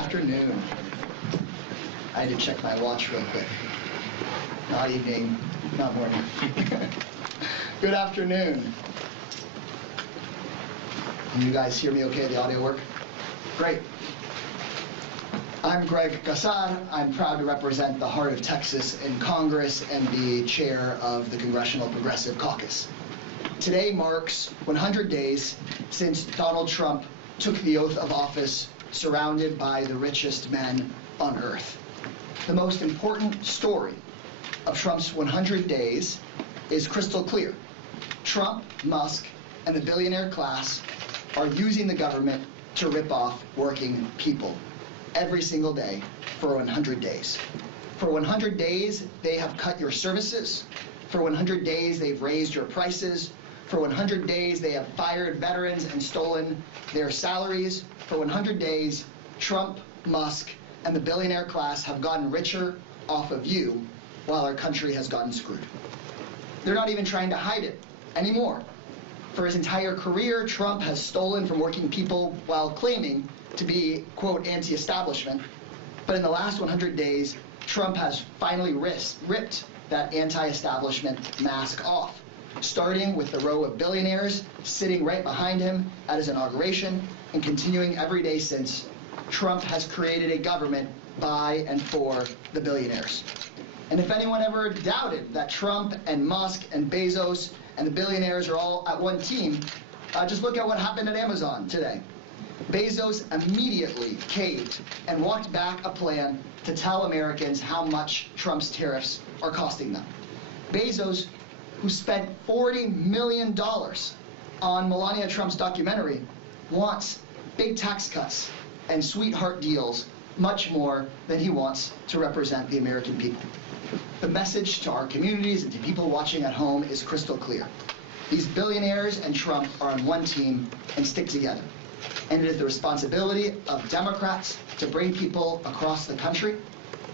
afternoon. I had to check my watch real quick. Not evening, not morning. Good afternoon. Can you guys hear me okay? The audio work? Great. I'm Greg Gassar. I'm proud to represent the heart of Texas in Congress and be chair of the Congressional Progressive Caucus. Today marks 100 days since Donald Trump took the oath of office surrounded by the richest men on earth. The most important story of Trump's 100 days is crystal clear. Trump, Musk, and the billionaire class are using the government to rip off working people every single day for 100 days. For 100 days, they have cut your services. For 100 days, they've raised your prices. For 100 days, they have fired veterans and stolen their salaries. For 100 days, Trump, Musk, and the billionaire class have gotten richer off of you while our country has gotten screwed. They're not even trying to hide it anymore. For his entire career, Trump has stolen from working people while claiming to be, quote, anti-establishment. But in the last 100 days, Trump has finally ripped that anti-establishment mask off, starting with the row of billionaires sitting right behind him at his inauguration and continuing every day since. Trump has created a government by and for the billionaires. And if anyone ever doubted that Trump and Musk and Bezos and the billionaires are all at one team, just look at what happened at Amazon today. Bezos immediately caved and walked back a plan to tell Americans how much Trump's tariffs are costing them. Bezos, who spent $40 million on Melania Trump's documentary, wants big tax cuts and sweetheart deals much more than he wants to represent the American people. The message to our communities and to people watching at home is crystal clear. These billionaires and Trump are on one team and stick together. And it is the responsibility of Democrats to bring people across the country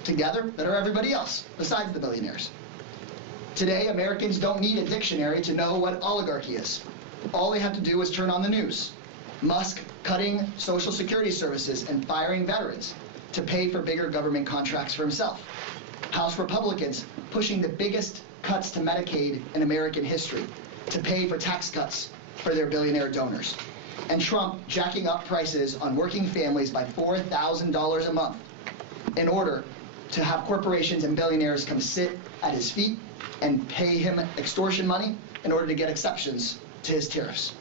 together that are everybody else besides the billionaires. Today, Americans don't need a dictionary to know what oligarchy is. All they have to do is turn on the news. Musk cutting Social Security services and firing veterans to pay for bigger government contracts for himself. House Republicans pushing the biggest cuts to Medicaid in American history to pay for tax cuts for their billionaire donors. And Trump jacking up prices on working families by $4,000 a month in order to have corporations and billionaires come sit at his feet and pay him extortion money in order to get exceptions to his tariffs.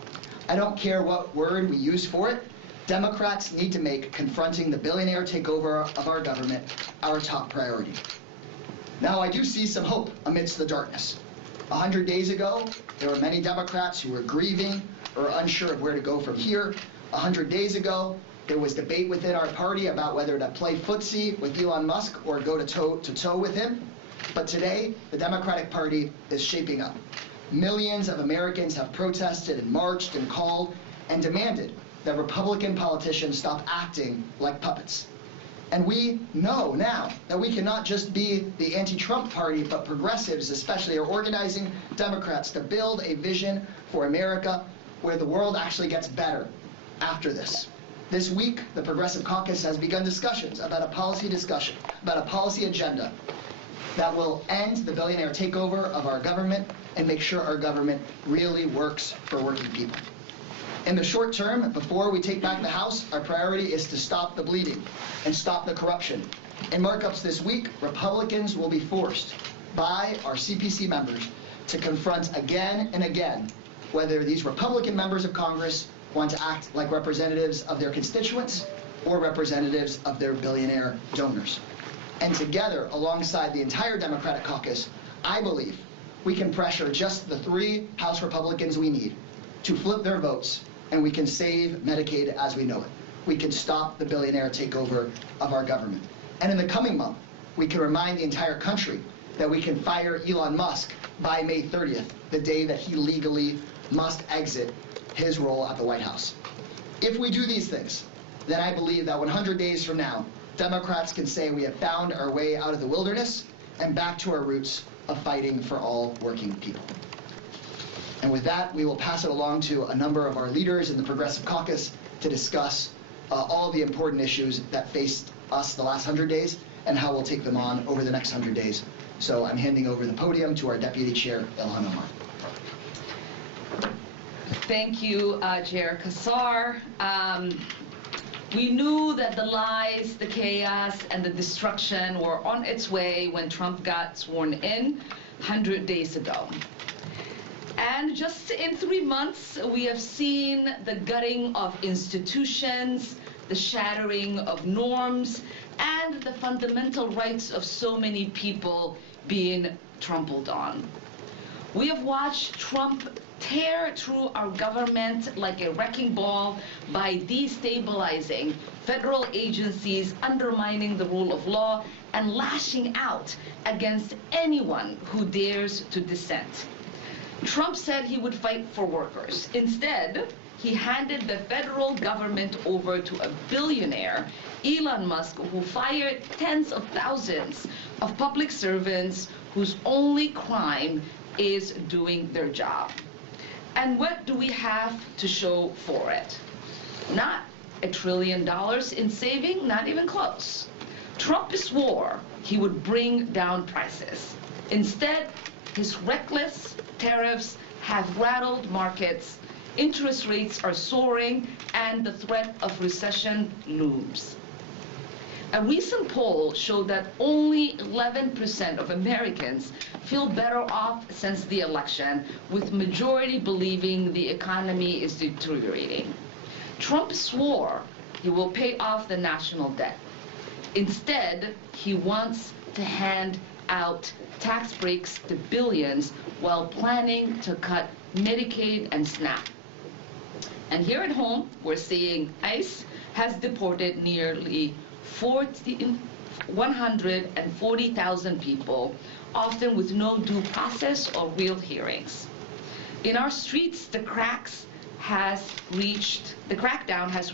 I don't care what word we use for it. Democrats need to make confronting the billionaire takeover of our government our top priority. Now, I do see some hope amidst the darkness. 100 days ago, there were many Democrats who were grieving or unsure of where to go from here. 100 days ago, there was debate within our party about whether to play footsie with Elon Musk or go toe-to-toe with him. But today, the Democratic Party is shaping up. Millions of Americans have protested and marched and called and demanded that Republican politicians stop acting like puppets. And we know now that we cannot just be the anti-Trump party, but progressives especially are organizing Democrats to build a vision for America where the world actually gets better after this. This week, the Progressive Caucus has begun discussions about a policy agenda that will end the billionaire takeover of our government and make sure our government really works for working people. In the short term, before we take back the House, our priority is to stop the bleeding and stop the corruption. In markups this week, Republicans will be forced by our CPC members to confront again and again whether these Republican members of Congress want to act like representatives of their constituents or representatives of their billionaire donors. And together, alongside the entire Democratic caucus, I believe we can pressure just the 3 House Republicans we need to flip their votes, and we can save Medicaid as we know it. We can stop the billionaire takeover of our government. And in the coming month, we can remind the entire country that we can fire Elon Musk by May 30th, the day that he legally must exit his role at the White House. If we do these things, then I believe that 100 days from now, Democrats can say we have found our way out of the wilderness and back to our roots of fighting for all working people. And with that, we will pass it along to a number of our leaders in the Progressive Caucus to discuss all the important issues that faced us the last 100 days and how we'll take them on over the next 100 days. So I'm handing over the podium to our Deputy Chair, Ilhan Omar. Thank you, Chair Kassar. We knew that the lies, the chaos, and the destruction were on its way when Trump got sworn in 100 days ago. And just in 3 months, we have seen the gutting of institutions, the shattering of norms, and the fundamental rights of so many people being trampled on. We have watched Trump tear through our government like a wrecking ball by destabilizing federal agencies, undermining the rule of law, and lashing out against anyone who dares to dissent. Trump said he would fight for workers. Instead, he handed the federal government over to a billionaire, Elon Musk, who fired tens of thousands of public servants whose only crime is doing their job. And what do we have to show for it? Not $1 trillion in saving, not even close. Trump swore he would bring down prices. Instead, his reckless tariffs have rattled markets, interest rates are soaring, and the threat of recession looms. A recent poll showed that only 11% of Americans feel better off since the election, with majority believing the economy is deteriorating. Trump swore he will pay off the national debt. Instead, he wants to hand out tax breaks to billions while planning to cut Medicaid and SNAP. And here at home, we're seeing ICE has deported nearly 140,000 people, often with no due process or real hearings. In our streets, the crackdown has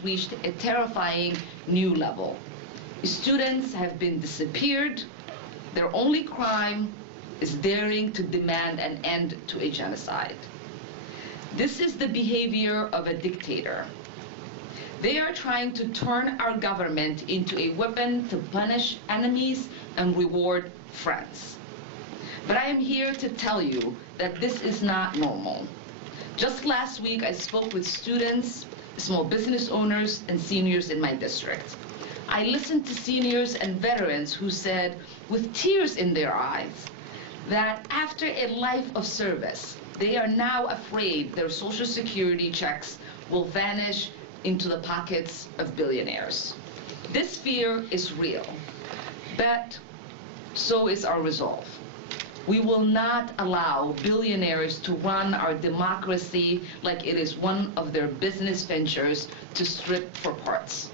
reached a terrifying new level. Students have been disappeared. Their only crime is daring to demand an end to a genocide. This is the behavior of a dictator. They are trying to turn our government into a weapon to punish enemies and reward friends. But I am here to tell you that this is not normal. Just last week, I spoke with students, small business owners, and seniors in my district. I listened to seniors and veterans who said, with tears in their eyes, that after a life of service, they are now afraid their Social Security checks will vanish into the pockets of billionaires. This fear is real, but so is our resolve. We will not allow billionaires to run our democracy like it is one of their business ventures to strip for parts.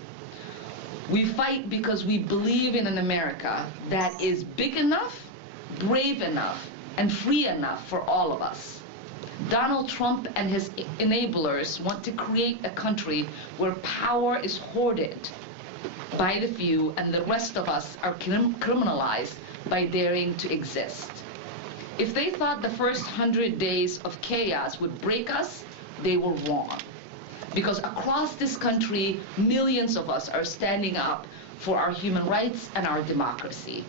We fight because we believe in an America that is big enough, brave enough, and free enough for all of us. Donald Trump and his enablers want to create a country where power is hoarded by the few and the rest of us are criminalized by daring to exist. If they thought the first 100 days of chaos would break us, they were wrong. Because across this country, millions of us are standing up for our human rights and our democracy.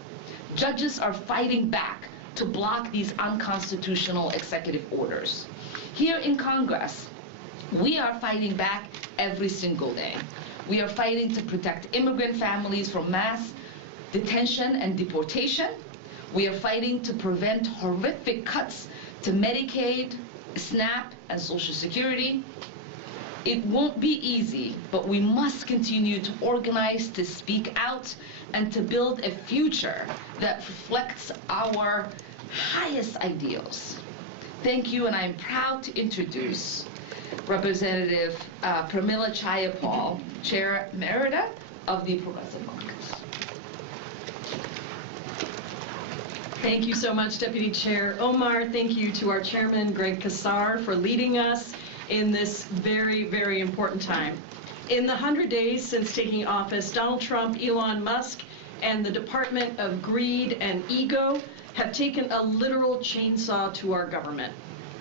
Judges are fighting back to block these unconstitutional executive orders. Here in Congress, we are fighting back every single day. We are fighting to protect immigrant families from mass detention and deportation. We are fighting to prevent horrific cuts to Medicaid, SNAP, and Social Security. It won't be easy, but we must continue to organize, to speak out, and to build a future that reflects our highest ideals. Thank you, and I'm proud to introduce Representative Pramila Chayapal, Chair Emerita of the Progressive Caucus. Thank you so much, Deputy Chair Omar. Thank you to our chairman, Greg Kassar, for leading us in this very, very important time. In the 100 days since taking office, Donald Trump, Elon Musk, and the Department of Greed and Ego have taken a literal chainsaw to our government.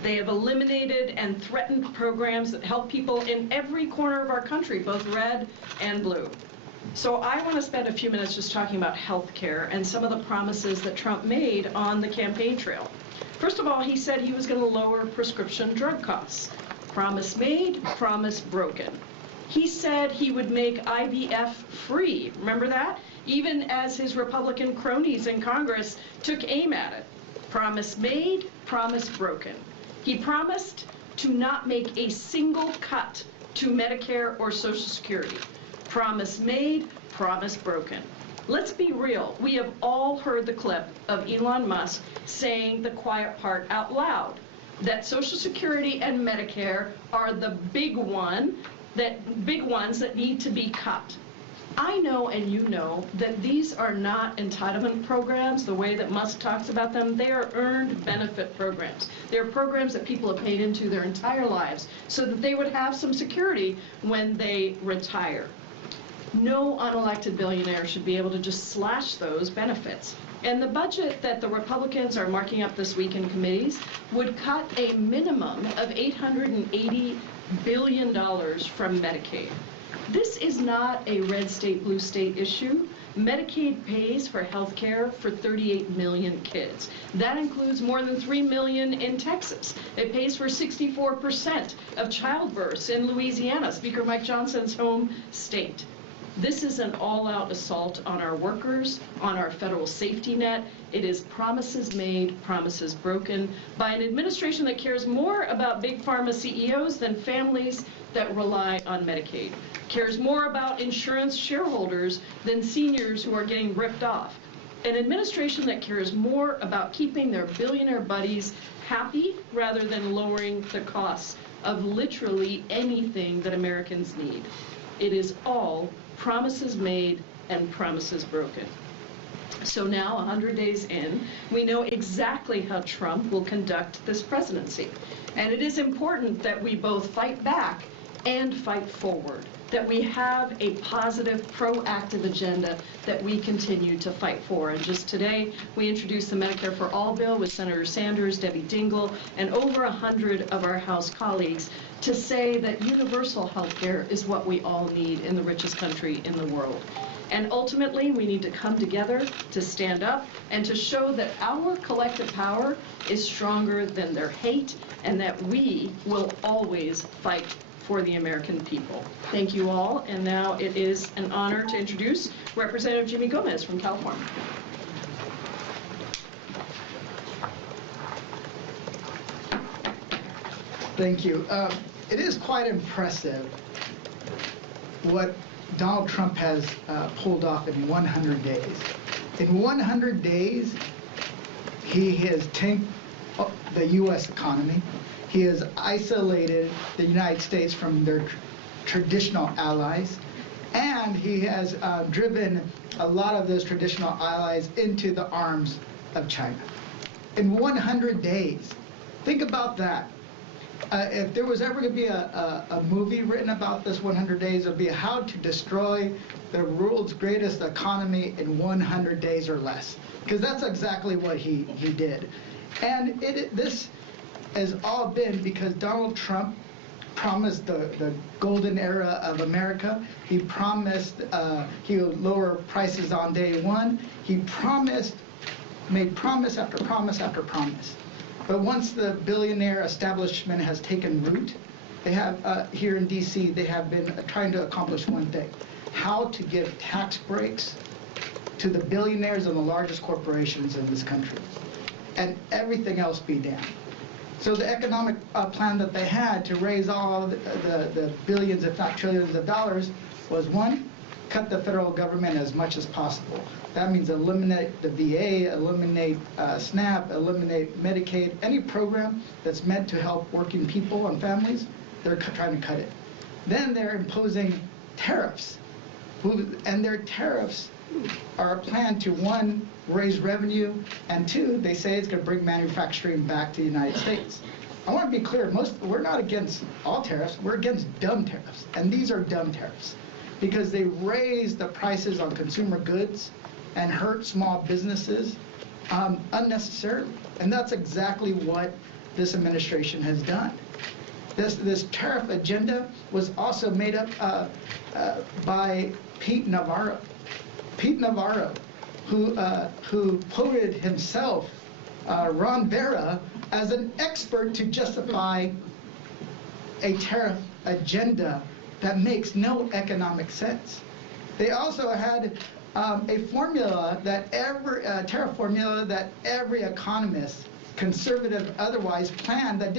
They have eliminated and threatened programs that help people in every corner of our country, both red and blue. So I want to spend a few minutes just talking about health care and some of the promises that Trump made on the campaign trail. First of all, he said he was going to lower prescription drug costs. Promise made, promise broken. He said he would make IVF free. Remember that? Even as his Republican cronies in Congress took aim at it. Promise made, promise broken. He promised to not make a single cut to Medicare or Social Security. Promise made, promise broken. Let's be real. We have all heard the clip of Elon Musk saying the quiet part out loud, that Social Security and Medicare are the big ones that need to be cut. I know, and you know, that these are not entitlement programs the way that Musk talks about them. They are earned benefit programs. They're programs that people have paid into their entire lives so that they would have some security when they retire. No unelected billionaire should be able to just slash those benefits. And the budget that the Republicans are marking up this week in committees would cut a minimum of $880 billion from Medicaid. This is not a red state, blue state issue. Medicaid pays for health care for 38 million kids. That includes more than 3 million in Texas. It pays for 64% of childbirths in Louisiana, Speaker Mike Johnson's home state. This is an all-out assault on our workers, on our federal safety net. It is promises made, promises broken by an administration that cares more about big pharma CEOs than families that rely on Medicaid, cares more about insurance shareholders than seniors who are getting ripped off. An administration that cares more about keeping their billionaire buddies happy rather than lowering the costs of literally anything that Americans need. It is all promises made and promises broken. So now, 100 days in, we know exactly how Trump will conduct this presidency. And it is important that we both fight back and fight forward, that we have a positive, proactive agenda that we continue to fight for. And just today, we introduced the Medicare for All bill with Senator Sanders, Debbie Dingell, and over 100 of our House colleagues to say that universal health care is what we all need in the richest country in the world. And ultimately, we need to come together to stand up and to show that our collective power is stronger than their hate and that we will always fight for the American people. Thank you all, and now it is an honor to introduce Representative Jimmy Gomez from California. Thank you. It is quite impressive what Donald Trump has pulled off in 100 days. In 100 days, he has tanked the U.S. economy. He has isolated the United States from their traditional allies, and he has driven a lot of those traditional allies into the arms of China. In 100 days, think about that. If there was ever going to be a movie written about this 100 days, it would be how to destroy the world's greatest economy in 100 days or less. Because that's exactly what he did. And this has all been because Donald Trump promised the golden era of America. He promised he would lower prices on day one. He made promise after promise after promise. But once the billionaire establishment has taken root, they have, here in D.C., they have been trying to accomplish one thing: how to give tax breaks to the billionaires and the largest corporations in this country, and everything else be damned. So the economic plan that they had to raise all the billions, if not trillions of dollars, was one, cut the federal government as much as possible. That means eliminate the VA, eliminate SNAP, eliminate Medicaid, any program that's meant to help working people and families, they're trying to cut it. Then they're imposing tariffs, and their tariffs are a plan to, one, raise revenue, and two, they say it's going to bring manufacturing back to the United States. I want to be clear, we're not against all tariffs, we're against dumb tariffs, and these are dumb tariffs, because they raise the prices on consumer goods and hurt small businesses unnecessarily. And that's exactly what this administration has done. This tariff agenda was also made up by Pete Navarro. Pete Navarro, who quoted himself, Ron Vera, as an expert to justify a tariff agenda that makes no economic sense. They also had a formula that tariff formula that every economist, conservative otherwise, planned that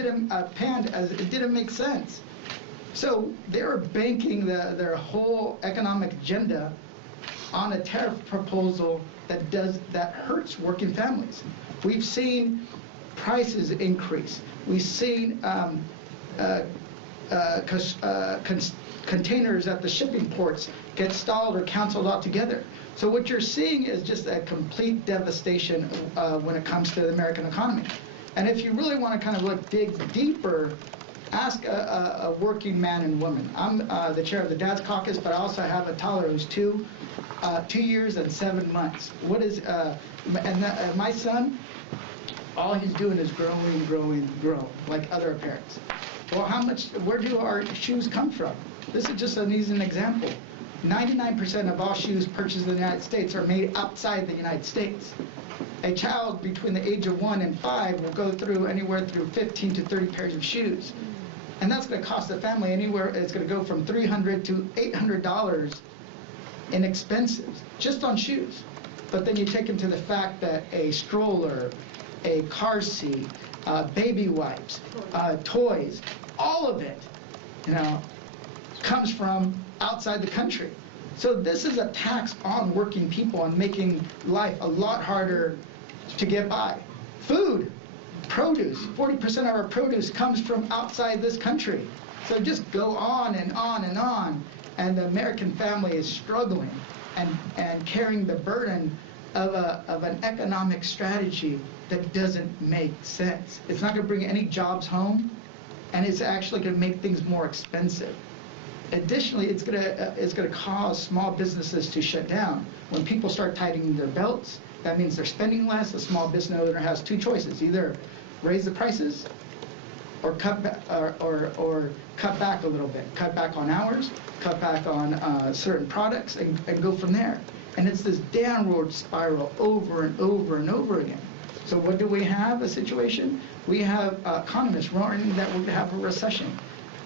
panned as it didn't make sense. So they were banking their whole economic agenda on a tariff proposal that hurts working families. We've seen prices increase. We've seen containers at the shipping ports get stalled or canceled altogether. So what you're seeing is just a complete devastation when it comes to the American economy. And if you really want to kind of dig deeper, ask a working man and woman. I'm the chair of the Dad's Caucus, but I also have a toddler who's 2 years and 7 months. My son, all he's doing is growing, like other parents. Well, where do our shoes come from? This is just an easy example. 99% of all shoes purchased in the United States are made outside the United States. A child between the age of 1 and 5 will go through anywhere through 15 to 30 pairs of shoes. And that's going to cost the family anywhere, it's going to go from $300 to $800 in expenses, just on shoes. But then you take into the fact that a stroller, a car seat, baby wipes, toys, all of it, comes from outside the country. So this is a tax on working people and making life a lot harder to get by. Food, produce, 40% of our produce comes from outside this country. So just go on and on and on. And the American family is struggling and carrying the burden of an economic strategy that doesn't make sense. It's not going to bring any jobs home, and it's actually going to make things more expensive. Additionally, it's going to cause small businesses to shut down. When people start tightening their belts, that means they're spending less. A small business owner has 2 choices: either raise the prices or cut back, or cut back a little bit, cut back on hours, cut back on certain products, and go from there. And it's this downward spiral over and over and over again. So what do we have? A situation? We have economists warning that we're going to have a recession.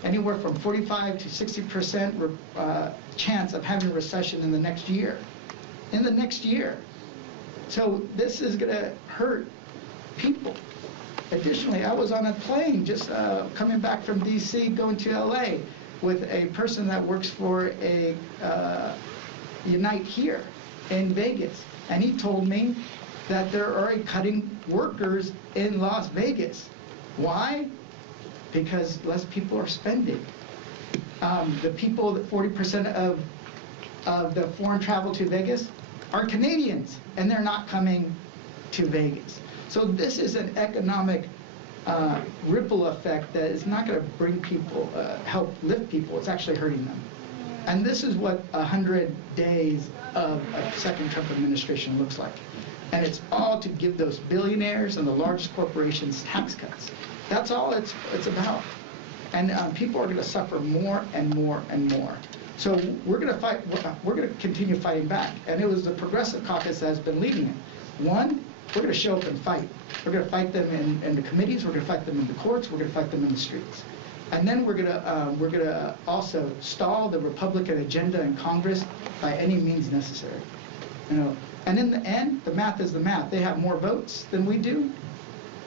Anywhere from 45 to 60% chance of having a recession in the next year. In the next year. So this is going to hurt people. Additionally, I was on a plane just coming back from D.C. going to L.A. with a person that works for a Unite here in Vegas. And he told me that they're already cutting workers in Las Vegas. Why? Because less people are spending. The people, 40% of the foreign travel to Vegas are Canadians, and they're not coming to Vegas. So this is an economic ripple effect that is not going to bring people, help lift people. It's actually hurting them. And this is what 100 days of a second Trump administration looks like. And it's all to give those billionaires and the largest corporations tax cuts. That's all it's about. And people are going to suffer more and more and more. So we're going to fight. We're going to continue fighting back. And it was the Progressive Caucus that has been leading it. One, we're going to show up and fight. We're going to fight them in the committees. We're going to fight them in the courts. We're going to fight them in the streets. And then we're going to also stall the Republican agenda in Congress by any means necessary. And in the end, the math is the math. They have more votes than we do.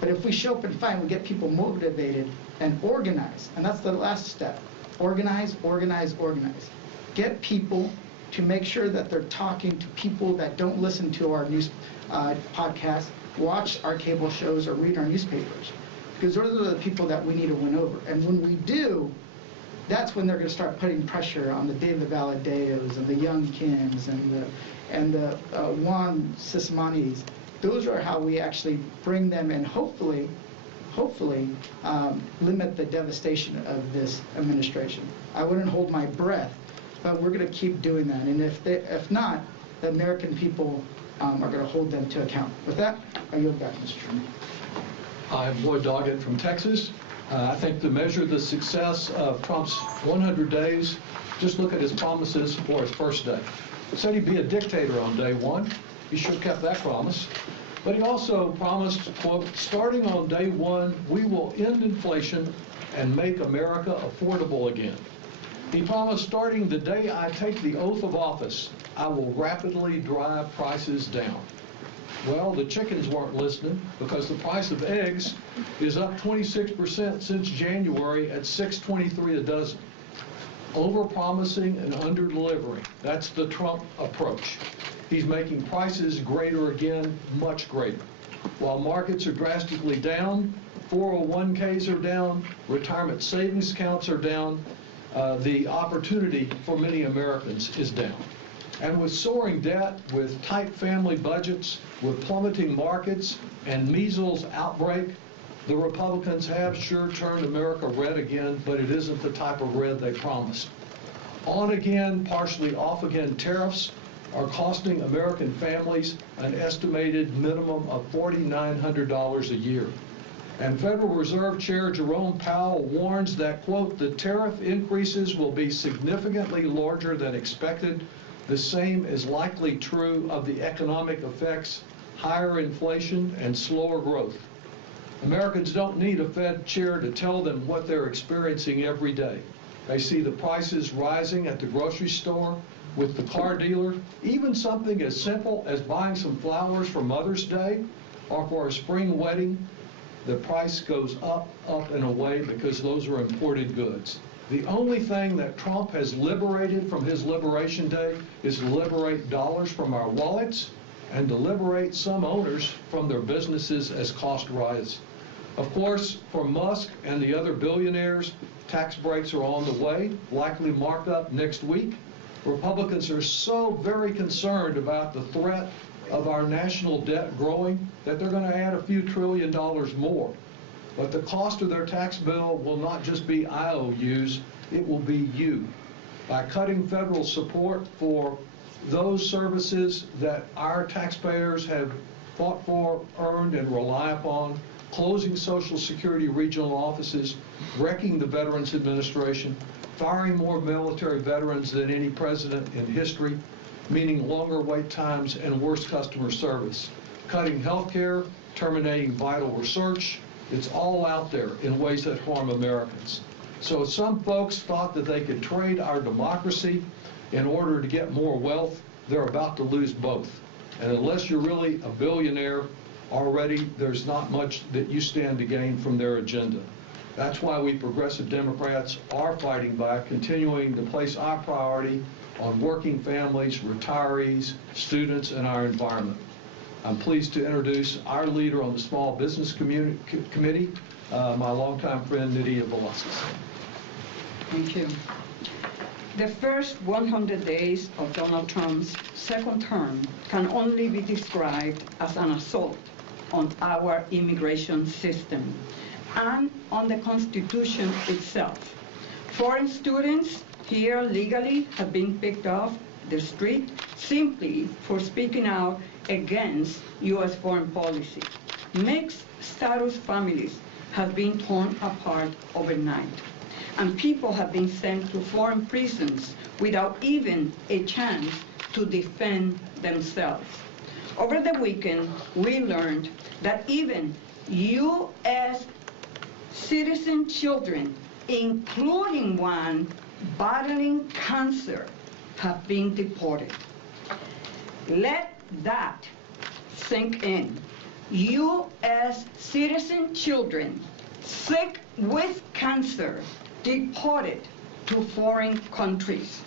But if we show up and fight, we get people motivated and organize. And that's the last step. Organize, organize, organize. Get people to make sure that they're talking to people that don't listen to our news podcasts, watch our cable shows, or read our newspapers. Because those are the people that we need to win over. And when we do, that's when they're going to start putting pressure on the David Valadayos and the Young Kims and the Juan Sismanis. Those are how we actually bring them and hopefully limit the devastation of this administration. I wouldn't hold my breath, but we're going to keep doing that. And if not, the American people are going to hold them to account. With that, I yield back, Mr. Chairman. I'm Lloyd Doggett from Texas. I think to measure the success of Trump's 100 days, just look at his promises for his first day. He said he'd be a dictator on day one. He sure kept that promise. But he also promised, quote, starting on day one, we will end inflation and make America affordable again. He promised, starting the day I take the oath of office, I will rapidly drive prices down. Well, the chickens weren't listening because the price of eggs is up 26% since January at $6.23 a dozen. Over-promising and under-delivering. That's the Trump approach. He's making prices greater again, much greater. While markets are drastically down, 401ks are down, retirement savings accounts are down, the opportunity for many Americans is down. And with soaring debt, with tight family budgets, with plummeting markets, and measles outbreak, the Republicans have sure turned America red again, but it isn't the type of red they promised. On again, partially off again tariffs are costing American families an estimated minimum of $4,900 a year. And Federal Reserve Chair Jerome Powell warns that, quote, the tariff increases will be significantly larger than expected. The same is likely true of the economic effects, higher inflation and slower growth. Americans don't need a Fed chair to tell them what they're experiencing every day. They see the prices rising at the grocery store, with the car dealer, even something as simple as buying some flowers for Mother's Day or for a spring wedding. The price goes up, up and away because those are imported goods. The only thing that Trump has liberated from his Liberation Day is to liberate dollars from our wallets and to liberate some owners from their businesses as costs rise. Of course, for Musk and the other billionaires, tax breaks are on the way, likely marked up next week. Republicans are so very concerned about the threat of our national debt growing that they're going to add a few $1 trillion more. But the cost of their tax bill will not just be IOUs, it will be you. By cutting federal support for those services that our taxpayers have fought for, earned, and rely upon, closing Social Security regional offices, wrecking the Veterans Administration, firing more military veterans than any president in history, meaning longer wait times and worse customer service, cutting health care, terminating vital research. It's all out there in ways that harm Americans. So some folks thought that they could trade our democracy in order to get more wealth. They're about to lose both. And unless you're really a billionaire already, there's not much that you stand to gain from their agenda. That's why we progressive Democrats are fighting back, continuing to place our priority on working families, retirees, students, and our environment. I'm pleased to introduce our leader on the Small Business Committee, my longtime friend, Nydia Velasquez. Thank you. The first 100 days of Donald Trump's second term can only be described as an assault on our immigration system and on the Constitution itself. Foreign students here legally have been picked off the street simply for speaking out against U.S. foreign policy. Mixed status families have been torn apart overnight, and people have been sent to foreign prisons without even a chance to defend themselves. Over the weekend, we learned that even U.S. citizen children, including one battling cancer, have been deported. Let that sink in. U.S. citizen children sick with cancer deported to foreign countries.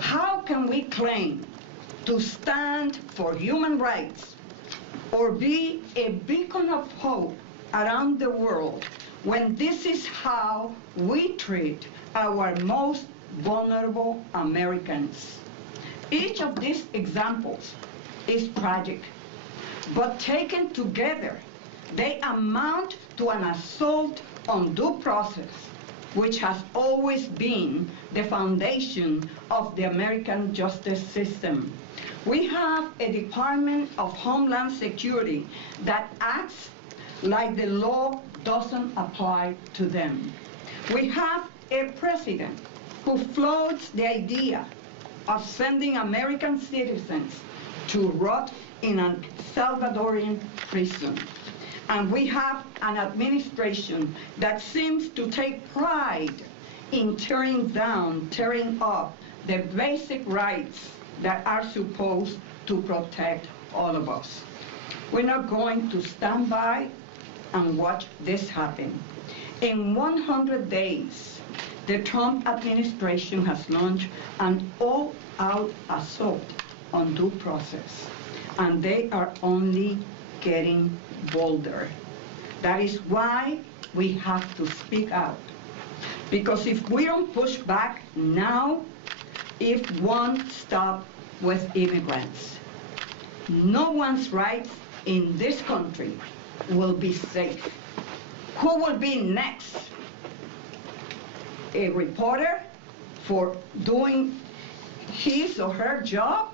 How can we claim to stand for human rights or be a beacon of hope around the world when this is how we treat our most vulnerable Americans? Each of these examples is tragic, but taken together, they amount to an assault on due process, which has always been the foundation of the American justice system. We have a Department of Homeland Security that acts like the law doesn't apply to them. We have a president who floats the idea of sending American citizens to rot in a Salvadorian prison. And we have an administration that seems to take pride in tearing up the basic rights that are supposed to protect all of us. We're not going to stand by and watch this happen. In 100 days, the Trump administration has launched an all-out assault on due process, and they are only getting bolder. That is why we have to speak out. Because if we don't push back now, it won't stop with immigrants. No one's rights in this country will be safe. Who will be next? A reporter for doing his or her job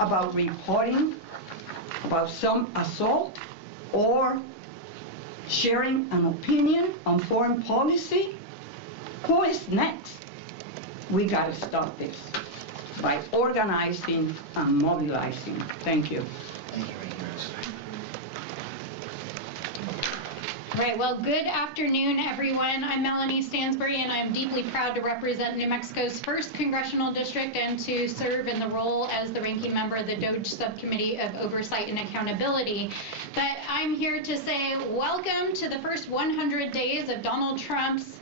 about reporting about some assault or sharing an opinion on foreign policy? Who is next? We got to stop this by organizing and mobilizing. Thank you. Thank you, Ranking Right, well, good afternoon, everyone. I'm Melanie Stansbury, and I'm deeply proud to represent New Mexico's 1st Congressional District and to serve in the role as the ranking member of the DOGE Subcommittee of Oversight and Accountability. But I'm here to say welcome to the first 100 days of Donald Trump's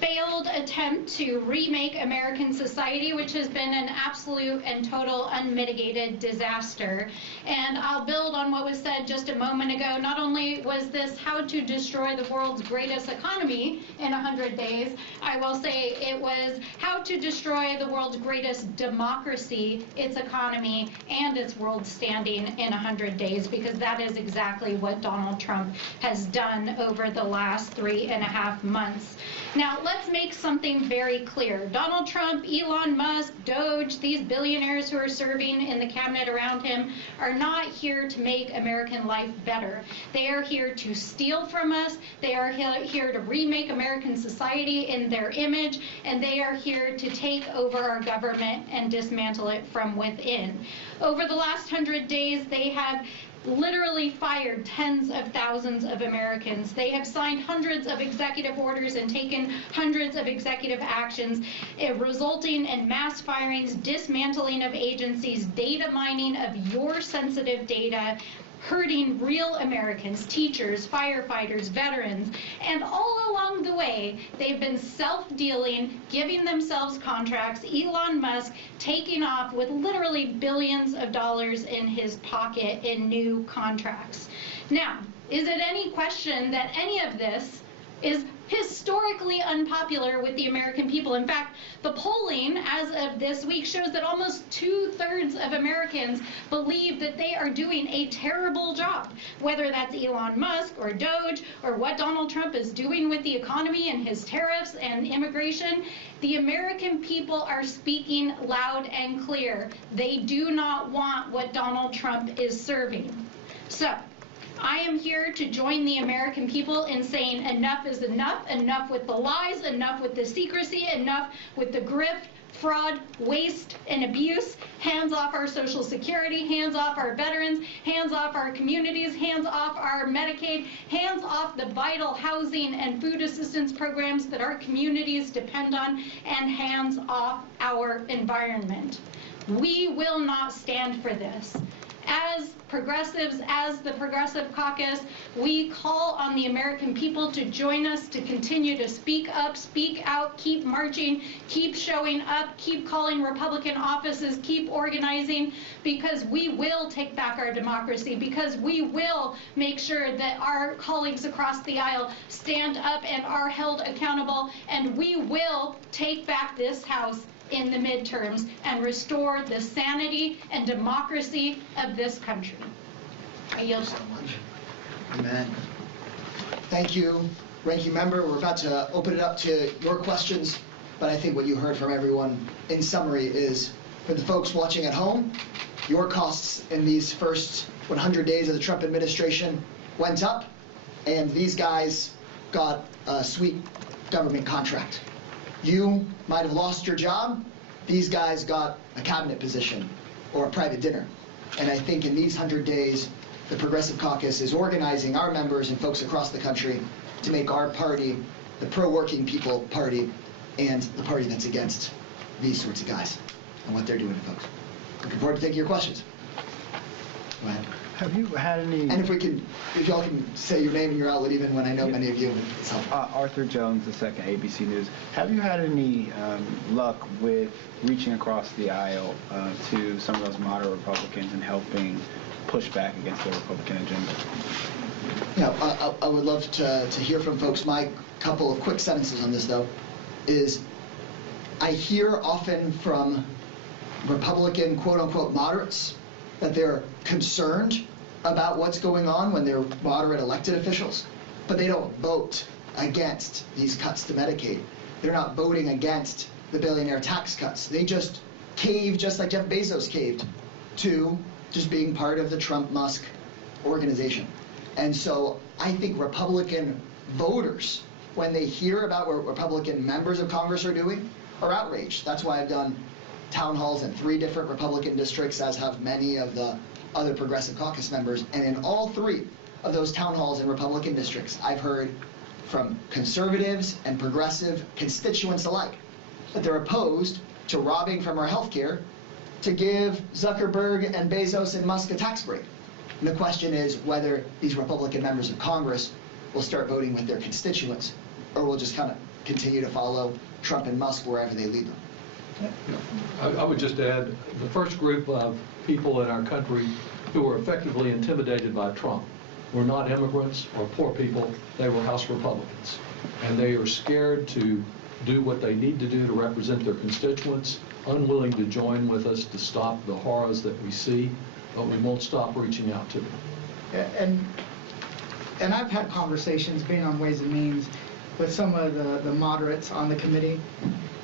failed attempt to remake American society, which has been an absolute and total unmitigated disaster. And I'll build on what was said just a moment ago. Not only was this how to destroy the world's greatest economy in 100 days, I will say it was how to destroy the world's greatest democracy, its economy, and its world standing in 100 days, because that is exactly what Donald Trump has done over the last 3.5 months. Now, let's make something very clear. Donald Trump, Elon Musk, Doge, these billionaires who are serving in the cabinet around him are not here to make American life better. They are here to steal from us. They are here to remake American society in their image, and they are here to take over our government and dismantle it from within. Over the last 100 days, they have literally fired tens of thousands of Americans. They have signed hundreds of executive orders and taken hundreds of executive actions, resulting in mass firings, dismantling of agencies, data mining of your sensitive data, hurting real Americans, teachers, firefighters, veterans, and all along the way, they've been self-dealing, giving themselves contracts, Elon Musk taking off with literally billions of dollars in his pocket in new contracts. Now, is it any question that any of this is historically unpopular with the American people? In fact, the polling as of this week shows that almost 2/3 of Americans believe that they are doing a terrible job, whether that's Elon Musk or Doge or what Donald Trump is doing with the economy and his tariffs and immigration. The American people are speaking loud and clear. They do not want what Donald Trump is serving. So, I am here to join the American people in saying enough is enough, enough with the lies, enough with the secrecy, enough with the grift, fraud, waste, and abuse. Hands off our Social Security, hands off our veterans, hands off our communities, hands off our Medicaid, hands off the vital housing and food assistance programs that our communities depend on, and hands off our environment. We will not stand for this. As progressives, as the Progressive Caucus, we call on the American people to join us, to continue to speak up, speak out, keep marching, keep showing up, keep calling Republican offices, keep organizing, because we will take back our democracy, because we will make sure that our colleagues across the aisle stand up and are held accountable, and we will take back this House in the midterms and restore the sanity and democracy of this country. I yield. so much. Amen. Thank you, Ranking Member. We're about to open it up to your questions, but I think what you heard from everyone in summary is, for the folks watching at home, your costs in these first 100 days of the Trump administration went up. and these guys got a sweet government contract. You might have lost your job. These guys got a cabinet position or a private dinner. And I think in these 100 days, the Progressive Caucus is organizing our members and folks across the country to make our party the pro-working people party and the party that's against these sorts of guys and what they're doing to folks. Looking forward to taking your questions. Go ahead. Have you had any... And if y'all can say your name and your outlet even when I know many of you, it's helpful. Arthur Jones, the second ABC News. Have you had any luck with reaching across the aisle to some of those moderate Republicans and helping push back against the Republican agenda? Yeah, I would love to hear from folks. My couple of quick sentences on this, though, is I hear often from Republican quote-unquote moderates that they're concerned about what's going on when they're moderate elected officials, but they don't vote against these cuts to Medicaid. They're not voting against the billionaire tax cuts. They just cave, just like Jeff Bezos caved, to just being part of the Trump-Musk organization. And so I think Republican voters, when they hear about what Republican members of Congress are doing, are outraged. That's why I've done town halls in 3 different Republican districts, as have many of the other Progressive Caucus members. And in all 3 of those town halls in Republican districts, I've heard from conservatives and progressive constituents alike that they're opposed to robbing from our health care to give Zuckerberg and Bezos and Musk a tax break. And the question is whether these Republican members of Congress will start voting with their constituents, or will just kind of continue to follow Trump and Musk wherever they lead them. I would just add, the first group of people in our country who were effectively intimidated by Trump were not immigrants or poor people, they were House Republicans. And they are scared to do what they need to do to represent their constituents, unwilling to join with us to stop the horrors that we see, but we won't stop reaching out to them. And I've had conversations, being on Ways and Means, with some of the moderates on the committee,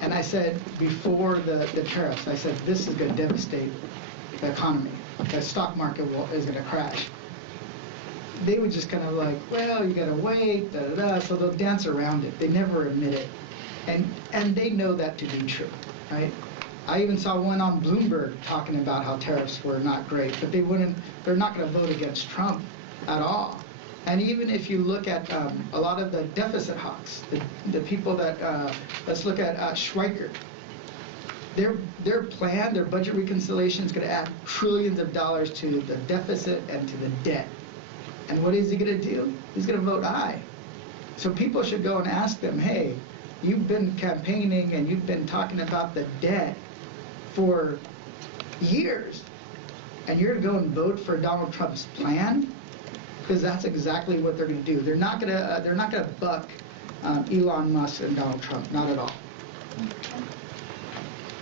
and I said before the tariffs, I said this is going to devastate the economy. The stock market is going to crash. They would just kind of like, well, you got to wait, da da da. So they'll dance around it. They never admit it, and they know that to be true, right? I even saw one on Bloomberg talking about how tariffs were not great, but they're not going to vote against Trump at all. And even if you look at a lot of the deficit hawks, the people that, let's look at Schweiker. Their plan, their budget reconciliation is going to add trillions of dollars to the deficit and to the debt. And what is he going to do? He's going to vote aye. So people should go and ask them, hey, you've been campaigning and you've been talking about the debt for years, and you're going to go and vote for Donald Trump's plan? Because that's exactly what they're going to do. They're not going to buck Elon Musk and Donald Trump, not at all.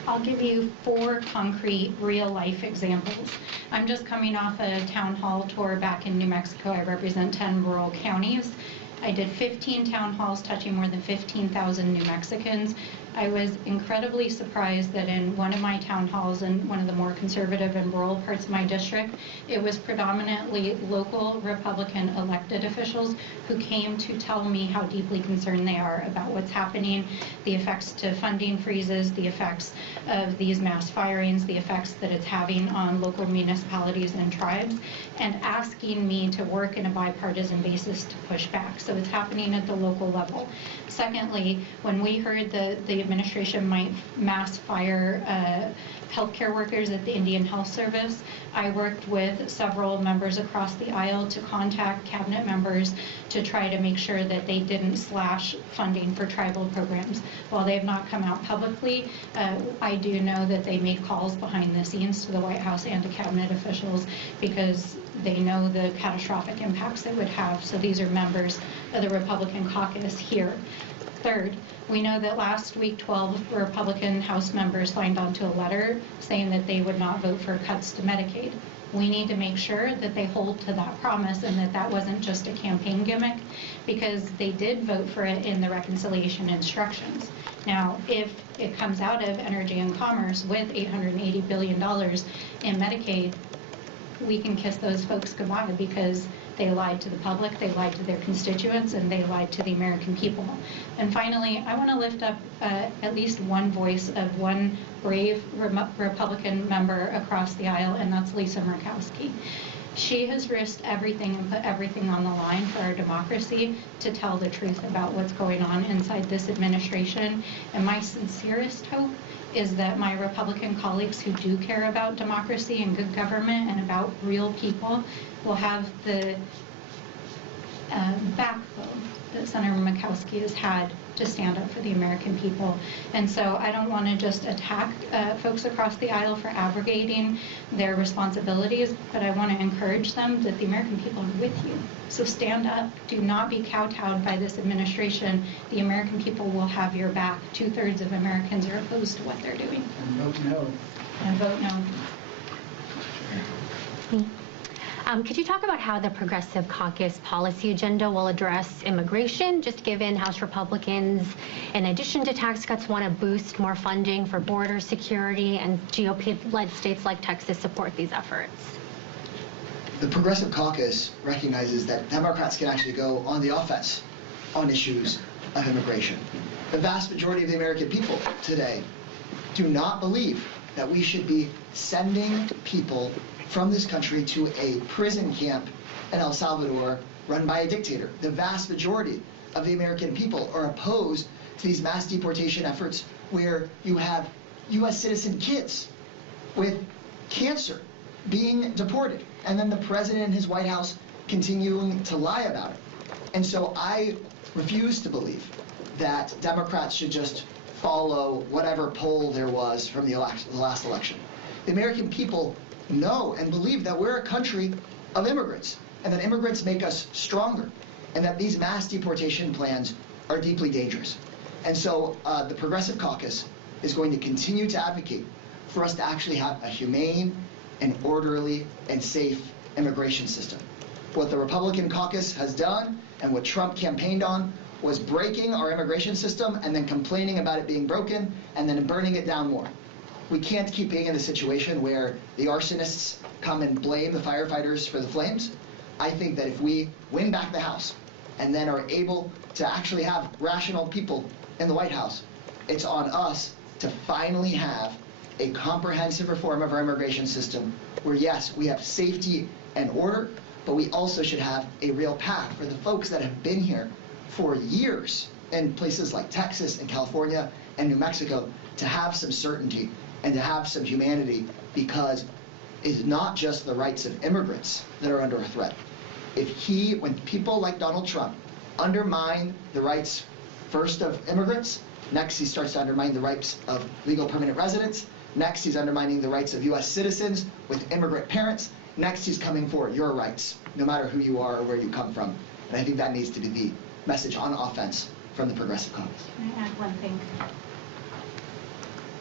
I'll give you 4 concrete, real-life examples. I'm just coming off a town hall tour back in New Mexico. I represent 10 rural counties. I did 15 town halls touching more than 15,000 New Mexicans. I was incredibly surprised that in one of my town halls in one of the more conservative and rural parts of my district, it was predominantly local Republican elected officials who came to tell me how deeply concerned they are about what's happening, the effects to funding freezes, the effects of these mass firings, the effects that it's having on local municipalities and tribes, and asking me to work in a bipartisan basis to push back. So it's happening at the local level. Secondly, when we heard the administration might mass fire healthcare workers at the Indian Health Service, I worked with several members across the aisle to contact cabinet members to try to make sure that they didn't slash funding for tribal programs. While they have not come out publicly, I do know that they made calls behind the scenes to the White House and to cabinet officials because they know the catastrophic impacts it would have. So these are members of the Republican caucus here. Third, we know that last week 12 Republican House members signed onto a letter saying that they would not vote for cuts to Medicaid. We need to make sure that they hold to that promise and that that wasn't just a campaign gimmick, because they did vote for it in the reconciliation instructions. Now, if it comes out of Energy and Commerce with $880 billion in Medicaid, we can kiss those folks goodbye because they lied to the public, they lied to their constituents, and they lied to the American people. And finally, I want to lift up at least one voice of one brave Republican member across the aisle, and that's Lisa Murkowski. She has risked everything and put everything on the line for our democracy to tell the truth about what's going on inside this administration. And my sincerest hope is that my Republican colleagues who do care about democracy and good government and about real people will have the backbone that Senator Murkowski has had to stand up for the American people. And so I don't want to just attack folks across the aisle for abrogating their responsibilities, but I want to encourage them that the American people are with you. So stand up. Do not be kowtowed by this administration. The American people will have your back. 2/3 of Americans are opposed to what they're doing. And vote no. And vote no. Could you talk about how the Progressive Caucus policy agenda will address immigration, just given House Republicans, in addition to tax cuts, want to boost more funding for border security, and GOP-led states like Texas support these efforts? The Progressive Caucus recognizes that Democrats can actually go on the offense on issues of immigration. The vast majority of the American people today do not believe that we should be sending people from this country to a prison camp in El Salvador run by a dictator. The vast majority of the American people are opposed to these mass deportation efforts where you have U.S. citizen kids with cancer being deported, and then the president and his White House continuing to lie about it. And so I refuse to believe that Democrats should just follow whatever poll there was from the last election. The American people know and believe that we're a country of immigrants, and that immigrants make us stronger, and that these mass deportation plans are deeply dangerous. And so the Progressive Caucus is going to continue to advocate for us to actually have a humane and orderly and safe immigration system. What the Republican caucus has done and what Trump campaigned on was breaking our immigration system and then complaining about it being broken and then burning it down more. We can't keep being in a situation where the arsonists come and blame the firefighters for the flames. I think that if we win back the House and then are able to actually have rational people in the White House, it's on us to finally have a comprehensive reform of our immigration system where, yes, we have safety and order, but we also should have a real path for the folks that have been here for years in places like Texas and California and New Mexico to have some certainty and to have some humanity, because it's not just the rights of immigrants that are under a threat. When people like Donald Trump undermine the rights first of immigrants, next he starts to undermine the rights of legal permanent residents, next he's undermining the rights of U.S. citizens with immigrant parents, next he's coming for your rights, no matter who you are or where you come from. And I think that needs to be the message on offense from the Progressive Caucus. Can I add one thing?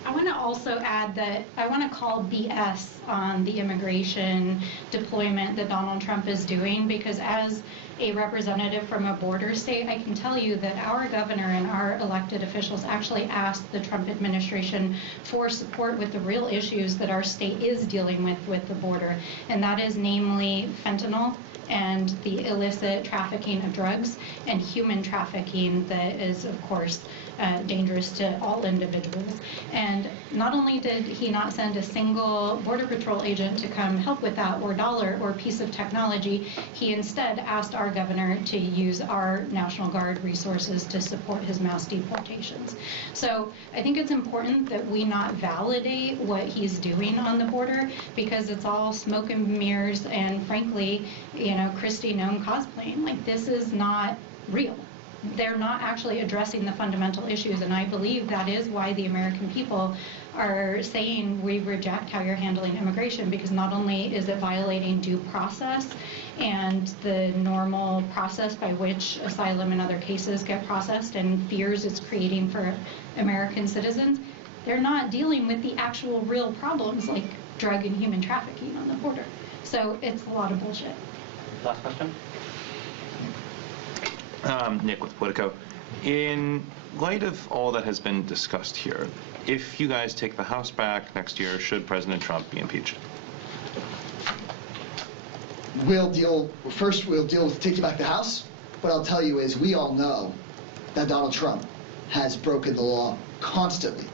I want to also add that I want to call BS on the immigration deployment that Donald Trump is doing, because as a representative from a border state, I can tell you that our governor and our elected officials actually asked the Trump administration for support with the real issues that our state is dealing with the border, and that is namely fentanyl and the illicit trafficking of drugs and human trafficking that is, of course, dangerous to all individuals. And not only did he not send a single Border Patrol agent to come help with that, or dollar or piece of technology, he instead asked our governor to use our National Guard resources to support his mass deportations. So I think it's important that we not validate what he's doing on the border, because it's all smoke and mirrors and, frankly, Kristi Noem cosplaying. Like, this is not real. They're not actually addressing the fundamental issues, and I believe that is why the American people are saying we reject how you're handling immigration, because not only is it violating due process and the normal process by which asylum and other cases get processed and fears it's creating for American citizens, they're not dealing with the actual real problems like drug and human trafficking on the border. So it's a lot of bullshit. Last question. Nick with Politico. In light of all that has been discussed here, if you guys take the House back next year, should President Trump be impeached? we'll deal with taking back the House. What I'll tell you is we all know that Donald Trump has broken the law constantly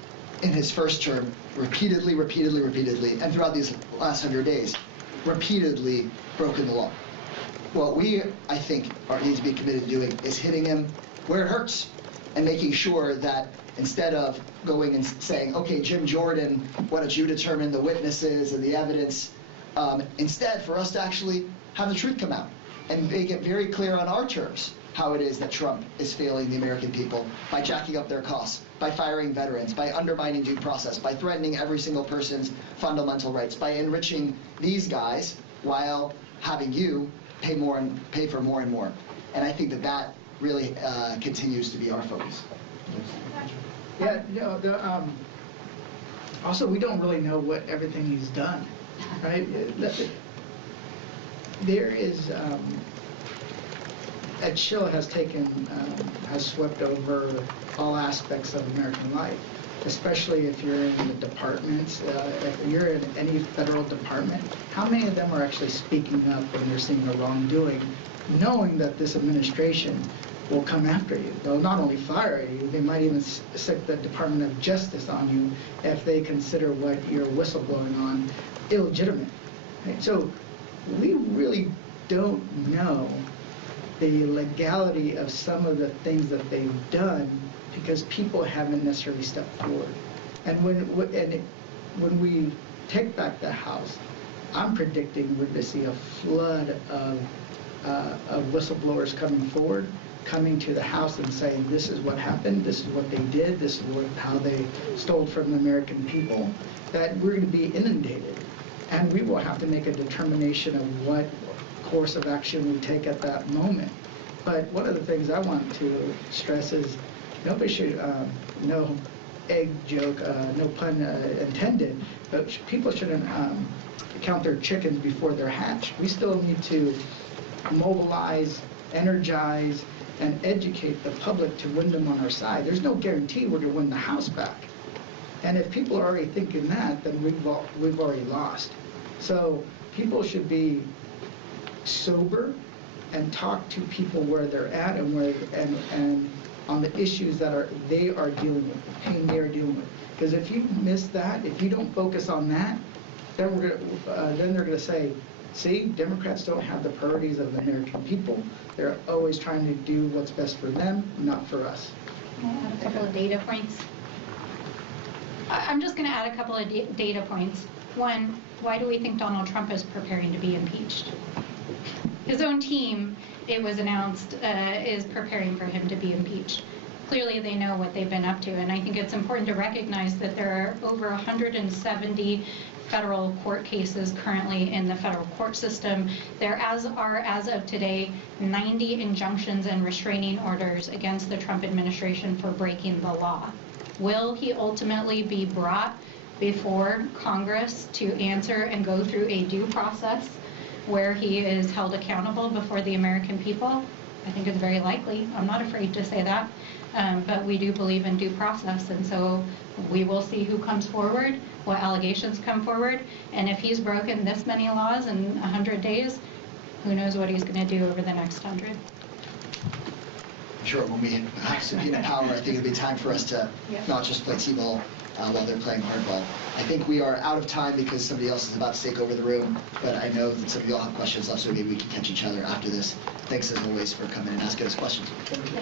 in his first term, repeatedly, and throughout these last 100 days, repeatedly broken the law. What we, I think, need to be committed to doing is hitting him where it hurts and making sure that instead of going and saying, okay, Jim Jordan, why don't you determine the witnesses and the evidence, instead for us to actually have the truth come out and make it very clear on our terms how it is that Trump is failing the American people by jacking up their costs, by firing veterans, by undermining due process, by threatening every single person's fundamental rights, by enriching these guys while having you pay for more and more. And I think that really continues to be our focus. Yeah, also, we don't really know what everything he's done, right? There is, a chill has swept over all aspects of American life, especially if you're in the departments, if you're in any federal department. How many of them are actually speaking up when they're seeing a wrongdoing, knowing that this administration will come after you? They'll not only fire you, they might even stick the Department of Justice on you if they consider what you're whistleblowing on illegitimate. Right? So we really don't know the legality of some of the things that they've done because people haven't necessarily stepped forward. And when we take back the House, I'm predicting we're going to see a flood of whistleblowers coming forward, coming to the House and saying, this is what happened, this is what they did, this is how they stole from the American people, that we're going to be inundated. And we will have to make a determination of what course of action we take at that moment. But one of the things I want to stress is nobody should, no egg joke, no pun intended, but people shouldn't count their chickens before they're hatched. We still need to mobilize, energize, and educate the public to win them on our side. There's no guarantee we're going to win the House back. And if people are already thinking that, then we've already lost. So people should be sober and talk to people where they're at and on the issues that they are dealing with, the pain they are dealing with. Because if you miss that, if you don't focus on that, then they're going to say, see, Democrats don't have the priorities of the American people. They're always trying to do what's best for them, not for us. Can I add a couple of data points? I'm just going to add a couple of data points. One, why do we think Donald Trump is preparing to be impeached? His own team, it was announced, is preparing for him to be impeached. Clearly, they know what they've been up to, and I think it's important to recognize that there are over 170 federal court cases currently in the federal court system. There are, as of today, 90 injunctions and restraining orders against the Trump administration for breaking the law. Will he ultimately be brought before Congress to answer and go through a due process where he is held accountable before the American people? I think it's very likely. I'm not afraid to say that. But we do believe in due process, and so we will see who comes forward, what allegations come forward, and if he's broken this many laws in 100 days, who knows what he's going to do over the next 100. Sure, when we have subpoena power, I think it'll be time for us to not just play t-ball while they're playing hardball. I think we are out of time because somebody else is about to take over the room, but I know that some of you all have questions left, so maybe we can catch each other after this. Thanks as always for coming and asking us questions. Thank you.